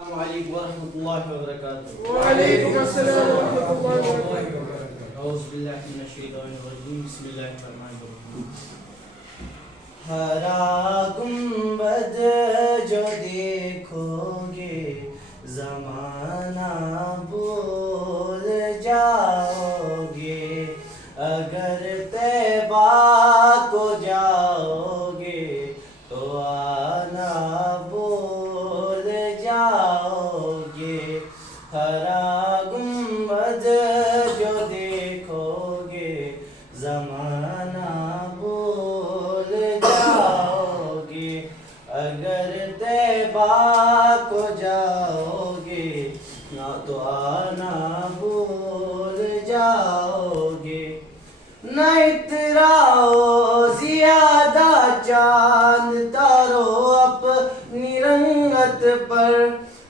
السلام علیکم ورحمۃ اللہ وبرکاتہ۔ وعلیکم السلام ورحمۃ اللہ وبرکاتہ۔ اعوذ باللہ من الشیطان الرجیم، بسم اللہ الرحمن الرحیم۔ ہرا گنبد جو دیکھو گے زمانہ بھول جاؤ گے، اگر طیبہ کو جاؤ گے تو آنا بھول جاؤ گے۔ ہرا گنبد جو دیکھو گے زمانہ بھول جاؤ گے، اگر طیبہ کو جاؤ گے نہ تو آنا بھول جاؤ گے۔ نہ اتراؤ زیادہ چاند تارو اپنی رنگت پر،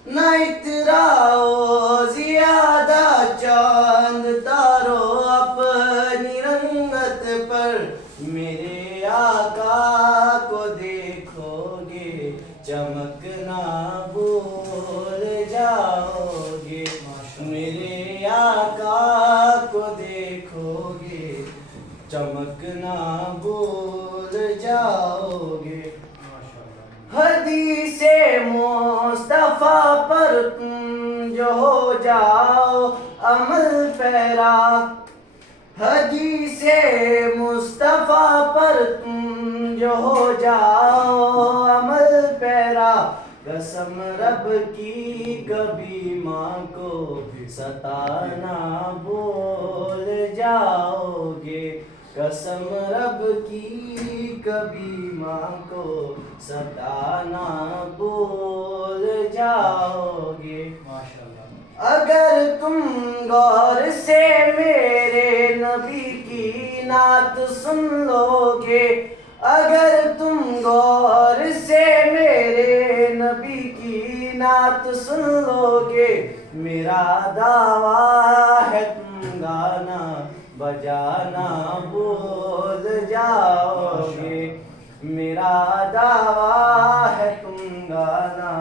نہ اتراؤ زیادہ چاند تارو اپنی رنگت پر، میرے آقا کو دیکھو گے چمکنا بھول جاؤ گے۔ میرے آقا کو دیکھو گے چمکنا بھول جاؤ گے۔ حدیث مصطفیٰ پر تم جو ہو جاؤ عمل پیرا، حدیث مصطفیٰ پر تم جو ہو جاؤ عمل پیرا، قسم رب کی کبھی ماں کو ستانا بھول جاؤ گے۔ قسم رب کی کبھی ماں کو ستانا بھول جاؤ گے۔ اگر تم غور سے میرے نبی کی نعت سن لو گے، اگر تم غور سے میرے نبی کی نعت سن لو گے، میرا دعویٰ ہے تم گانا بجانا بھول جاؤ گے۔ میرا دعویٰ ہے تم گانا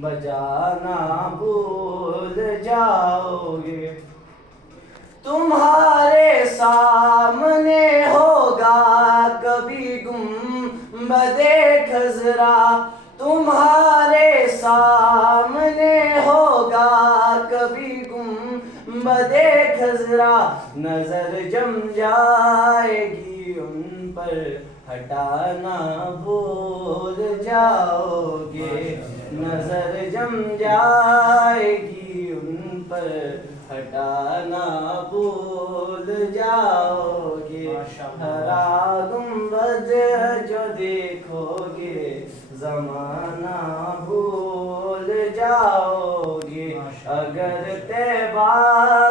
بجانا بھول جاؤ گے۔ تمہارے سامنے ہوگا کبھی گنبد خضرا، تمہارے سامنے ہوگا کبھی گنبد خضرا، نظر جم جائے گی ان پر ہٹانا بھول جاؤ گے۔ نظر جم جائے گی ان پر ہٹانا بھول جاؤ گے۔ ہرا گنبد جو دیکھو گے زمانہ بھول جاؤ گے، اگر طیبہ